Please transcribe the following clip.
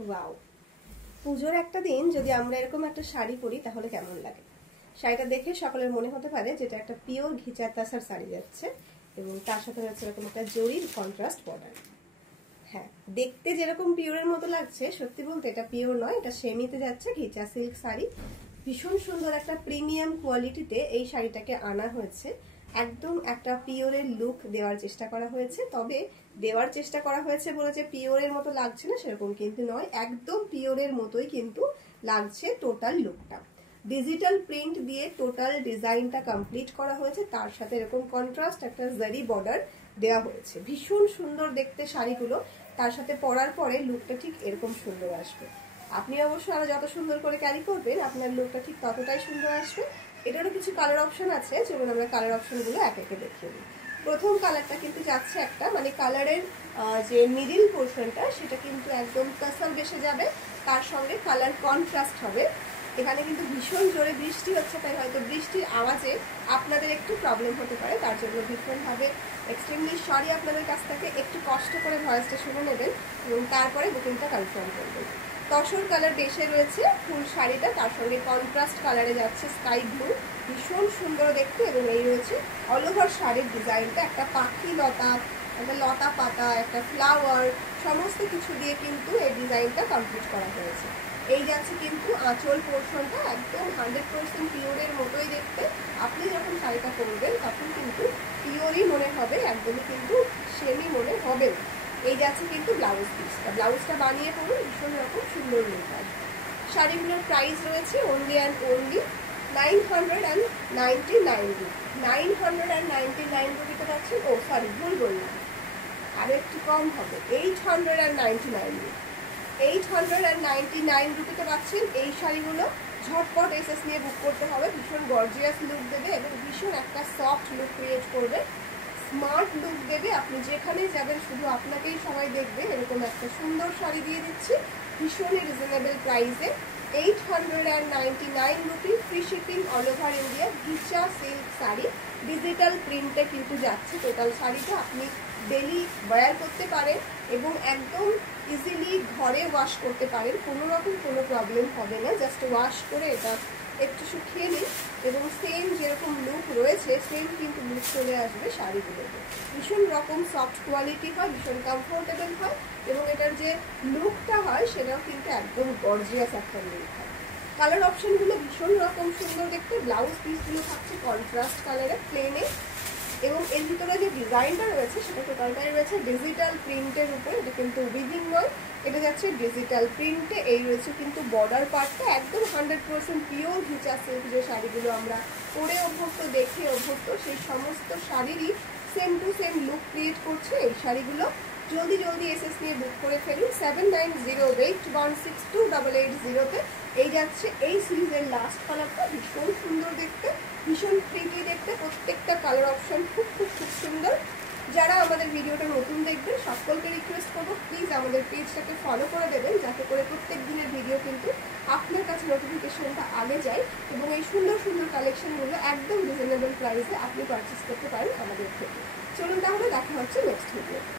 Wow, পুজোর একটা দিন যদি আমরা এরকম একটা শাড়ি পরি তাহলে কেমন লাগে? শাড়িটা দেখে সকলের মনে হতে পারে যেটা একটা পিওর ঘিচা তাসার শাড়ি যাচ্ছে, এবং তার সাথে রয়েছে এরকম একটা জরির কন্ট্রাস্ট বর্ডার। হ্যাঁ, দেখতে যেরকম পিওরের মতো লাগছে, সত্যি বলতে এটা পিওর নয়, এটা সেমিতে যাচ্ছে ঘিচা সিল্ক শাড়ি। ভীষণ সুন্দর একটা প্রিমিয়াম কোয়ালিটিতে এই শাড়িটাকে আনা হয়েছে। একদম একটা পিওরের লুক দেওয়ার চেষ্টা করা হয়েছে, তবে দেওয়ার চেষ্টা করা হয়েছে বলে যে পিওরের মতো লাগছে না সেরকম কিন্তু নয়, একদম পিওরের মতোই কিন্তু লাগছে টোটাল লুকটা। ডিজিটাল প্রিন্ট দিয়ে টোটাল ডিজাইনটা কমপ্লিট করা হয়েছে, তার সাথে এরকম কন্ট্রাস্ট একটা জারি বর্ডার দেওয়া হয়েছে। ভীষণ সুন্দর দেখতে শাড়িগুলো, তার সাথে পরার পরে লুকটা ঠিক এরকম সুন্দর আসবে। আপনি অবশ্য আরো যত সুন্দর করে ক্যারি করবেন আপনার লুকটা ঠিক ততটাই সুন্দর আসবে। এটারও কিছু কালার অপশন আছে, যেমন আমরা কালার অপশনগুলো এক একে দেখিয়ে দিই। প্রথম কালারটা কিন্তু যাচ্ছে একটা মানে কালারের যে মিডিল পোর্শনটা সেটা কিন্তু একদম কাসাল বেসে যাবে, তার সঙ্গে কালার কন্ট্রাস্ট হবে। এখানে কিন্তু ভীষণ জোরে বৃষ্টি হচ্ছে, তাই হয়তো বৃষ্টির আওয়াজে আপনাদের একটু প্রবলেম হতে পারে, তার জন্য ভীষণভাবে এক্সট্রিমলি সরি আপনাদের কাছ থেকে। একটু কষ্ট করে ভয়েসটা শুনে নেবেন এবং তারপরে বুকিংটা কনফার্ম করবেন। তসর কালার বেশে রয়েছে ফুল শাড়িটা, তার সঙ্গে কন্ট্রাস্ট কালারে যাচ্ছে স্কাই ব্লু, ভীষণ সুন্দর দেখতে। এবং এই রয়েছে অল ওভার শাড়ির ডিজাইনটা, একটা পাখি লতা, একটা লতা পাতা, একটা ফ্লাওয়ার, সমস্ত কিছু দিয়ে কিন্তু এই ডিজাইনটা কমপ্লিট করা হয়েছে। এই যাচ্ছে কিন্তু আঁচল পোর্শনটা, একদম 100% পিওরের মতোই দেখতে। আপনি যখন শাড়িটা পরবেন তখন কিন্তু পিওরই মনে হবে, একদমই কিন্তু সেমি মনে হবে না। এই যাচ্ছে কিন্তু ব্লাউজ পিসটা, ব্লাউজটা বানিয়ে পড়ুন, ভীষণ রকম সুন্দর লুক আসবে। শাড়িগুলোর প্রাইস রয়েছে অনলি অ্যান্ড অনলি 999 রুপি। 999 রুপিতে পাচ্ছেন। ও সরি, ভুল বললাম, আরো একটু কম হবে, 899 রুপি। 899 রুপিতে পাচ্ছেন এই শাড়িগুলো। ঝটপট এসএস নিয়ে বুক করতে হবে, ভীষণ গর্জিয়াস লুক দেবে এবং ভীষণ একটা সফট লুক ক্রিয়েট করবে, স্মার্ট লুক দেবে। আপনি যেখানেই যাবেন শুধু আপনাকেই সবাই দেখবে, এরকম একটা সুন্দর শাড়ি দিয়ে দিচ্ছি ভীষণই রিজনেবল প্রাইসে। 899 rupees, free shipping all over India, ghicha silk sari, digital প্রিন্টে কিন্তু যাচ্ছে টোটাল শাড়িটা। আপনি ডেলি ওয়্যার করতে পারেন এবং একদম ইজিলি ঘরে ওয়াশ করতে পারেন, কোনো রকম কোনো প্রবলেম হবে না। জাস্ট ওয়াশ করে এটা একটু শুকিয়ে নিন এবং সেম যেরকম লুক রয়েছে সেম কিন্তু লুক চলে আসবে শাড়িগুলোতে। ভীষণ রকম সফট কোয়ালিটি হয়, ভীষণ কমফোর্টেবল হয় এবং এটার যে লুকটা হয় সেটাও কিন্তু একদম গর্জিয়াস একটা লুক হয়। কালার অপশনগুলো ভীষণ রকম সুন্দর দেখতে। ব্লাউজ পিসগুলো থাকছে কন্ট্রাস্ট কালারে প্লেনে, এবং এর ভিতরে যে ডিজাইনটা রয়েছে সেটা টোটালটাই রয়েছে ডিজিটাল প্রিন্টের উপর। এটা কিন্তু উইভিং নয়, এটা যাচ্ছে ডিজিটাল প্রিন্টে। এই রয়েছে কিন্তু বর্ডার পার্টটা একদম 100% পিওর ঘিচা সিল্ক। যে শাড়িগুলো আমরা পরে অভ্যস্ত, দেখে অভ্যস্ত, সেই সমস্ত শাড়িরই same to same look create করছে এই শাড়িগুলো। জলদি জলদি এসএস নিয়ে বুক করে ফেলুন 7908162880-তে। এই যাচ্ছে এই সিরিজের লাস্ট কালারটা, ভীষণ সুন্দর দেখতে, ভীষণ প্রিটি দেখতে। প্রত্যেকটা কালার অপশন খুব খুব খুব সুন্দর। যারা আমাদের ভিডিওটা নতুন দেখবেন সকলকে রিকোয়েস্ট করবো প্লিজ আমাদের পেজটাকে ফলো করে দেবেন, যাতে করে প্রত্যেক দিনের ভিডিও কিন্তু আপনার কাছে নোটিফিকেশনটা আগে যায় এবং এই সুন্দর সুন্দর কালেকশনগুলো একদম রিজনেবল প্রাইসে আপনি পারচেস করতে পারেন আমাদের থেকে। চলুন তাহলে দেখা হচ্ছে নেক্সট ভিডিও।